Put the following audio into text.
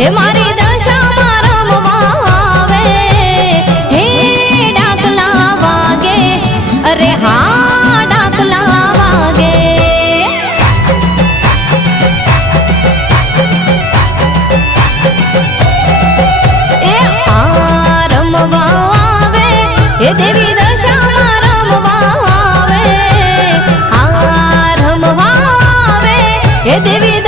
હે મારી દશામાં રમવા આવે હે ડાકલા વાગે અરે હા ડાકલા વાગે એ આ રમવા આવે હે દેવી દશામાં રમવા આવે આ રમવા આવે હે દેવી